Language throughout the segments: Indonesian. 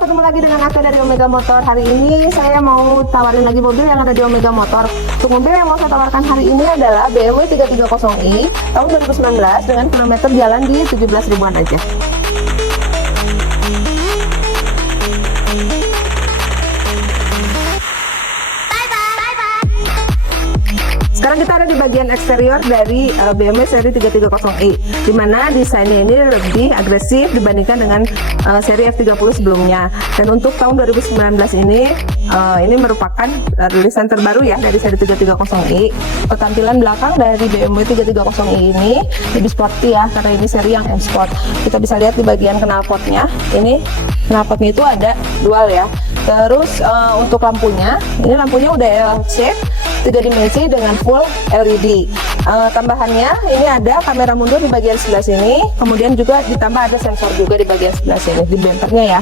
ketemu lagi dengan aku dari Omega Motor. Hari ini saya mau tawarin lagi mobil yang ada di Omega Motor. Untuk mobil yang mau saya tawarkan hari ini adalah BMW 330i tahun 2019 dengan kilometer jalan di 17 ribuan aja. Sekarang kita ada di bagian eksterior dari BMW seri 330i, dimana desainnya ini lebih agresif dibandingkan dengan seri F30 sebelumnya. Dan untuk tahun 2019 ini merupakan rilisan terbaru ya dari seri 330i. Tampilan belakang dari BMW 330i ini lebih sporty ya, karena ini seri yang M Sport. Kita bisa lihat di bagian knalpotnya, ini knalpotnya itu ada dual ya. Terus untuk lampunya, ini lampunya udah L shape 3 dimensi dengan full LED. Tambahannya ini ada kamera mundur di bagian sebelah sini, kemudian juga ditambah ada sensor juga di bagian sebelah sini di bumpernya ya.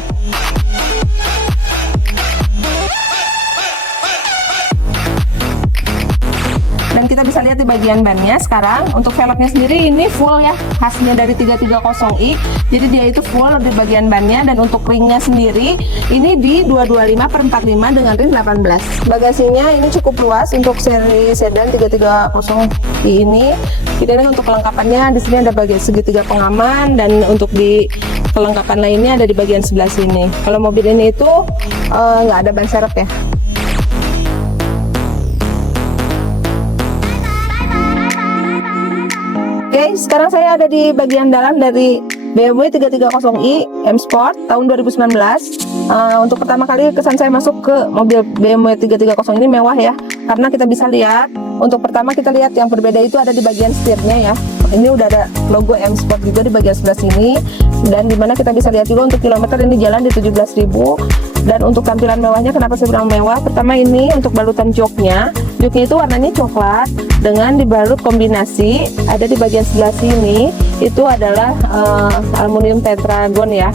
Dan kita bisa lihat di bagian bannya sekarang. Untuk velgnya sendiri ini full ya, khasnya dari 330i. Jadi dia itu full di bagian bannya. Dan untuk ringnya sendiri ini di 225/45 dengan ring 18. Bagasinya ini cukup luas untuk seri sedan 330i ini. Jadi untuk kelengkapannya di sini ada bagian segitiga pengaman, dan untuk di kelengkapan lainnya ada di bagian sebelah sini. Kalau mobil ini itu nggak ada ban serep ya. Oke, sekarang saya ada di bagian dalam dari BMW 330i M Sport tahun 2019. Untuk pertama kali kesan saya masuk ke mobil BMW 330 ini mewah ya, karena kita bisa lihat, untuk pertama kita lihat yang berbeda itu ada di bagian setirnya ya. Ini udah ada logo M Sport juga di bagian sebelah sini, dan dimana kita bisa lihat juga untuk kilometer ini jalan di 17.000. Dan untuk tampilan mewahnya, kenapa saya bilang mewah? Pertama ini untuk balutan joknya itu warnanya coklat dengan dibalut kombinasi, ada di bagian sebelah sini itu adalah aluminium tetragon ya,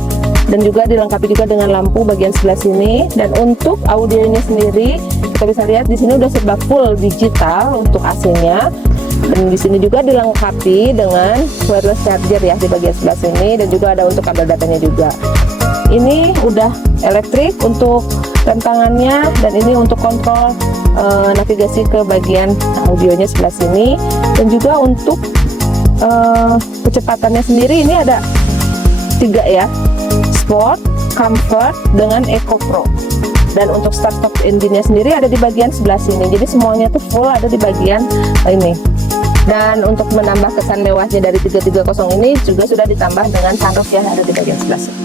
dan juga dilengkapi juga dengan lampu bagian sebelah sini. Dan untuk audionya sendiri kita bisa lihat di sini udah serba full digital untuk AC-nya, dan di sini juga dilengkapi dengan wireless charger ya di bagian sebelah sini, dan juga ada untuk kabel datanya juga. Ini udah elektrik untuk rem tangannya, dan ini untuk kontrol navigasi ke bagian audionya sebelah sini. Dan juga untuk kecepatannya sendiri ini ada 3 ya, Sport, Comfort, dengan Eco Pro. Dan untuk start stop engine-nya sendiri ada di bagian sebelah sini. Jadi semuanya tuh full ada di bagian ini. Dan untuk menambah kesan mewahnya dari 330 ini juga sudah ditambah dengan sunroof ya, ada di bagian sebelah sini.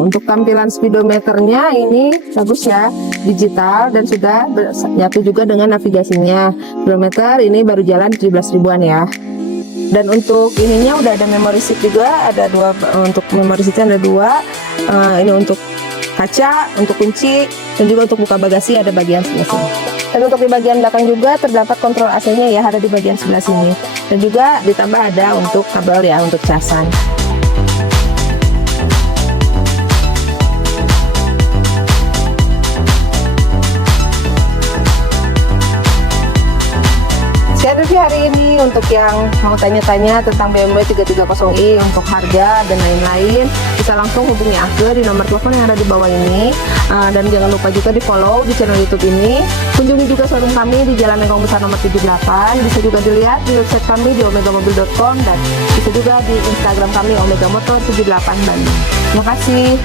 Untuk tampilan speedometernya ini bagus ya, digital, dan sudah nyatu juga dengan navigasinya. Speedometer ini baru jalan 17 ribuan ya. Dan untuk ininya udah ada memory seat juga, ada 2. Untuk memory seatnya ada 2. Ini untuk kaca, untuk kunci, dan juga untuk buka bagasi ada bagian sebelah sini. Dan untuk di bagian belakang juga terdapat kontrol AC-nya ya, ada di bagian sebelah sini. Dan juga ditambah ada untuk kabel ya, untuk casan. Review hari ini untuk yang mau tanya-tanya tentang BMW 330i untuk harga dan lain-lain, bisa langsung hubungi aku di nomor telepon yang ada di bawah ini. Dan jangan lupa juga di follow di channel YouTube ini. Kunjungi juga showroom kami di Jalan Lengkong Besar nomor 78. Bisa juga dilihat di website kami di omegamobil.com, dan bisa juga di Instagram kami Omega Motor 78 Bandung. Terima kasih.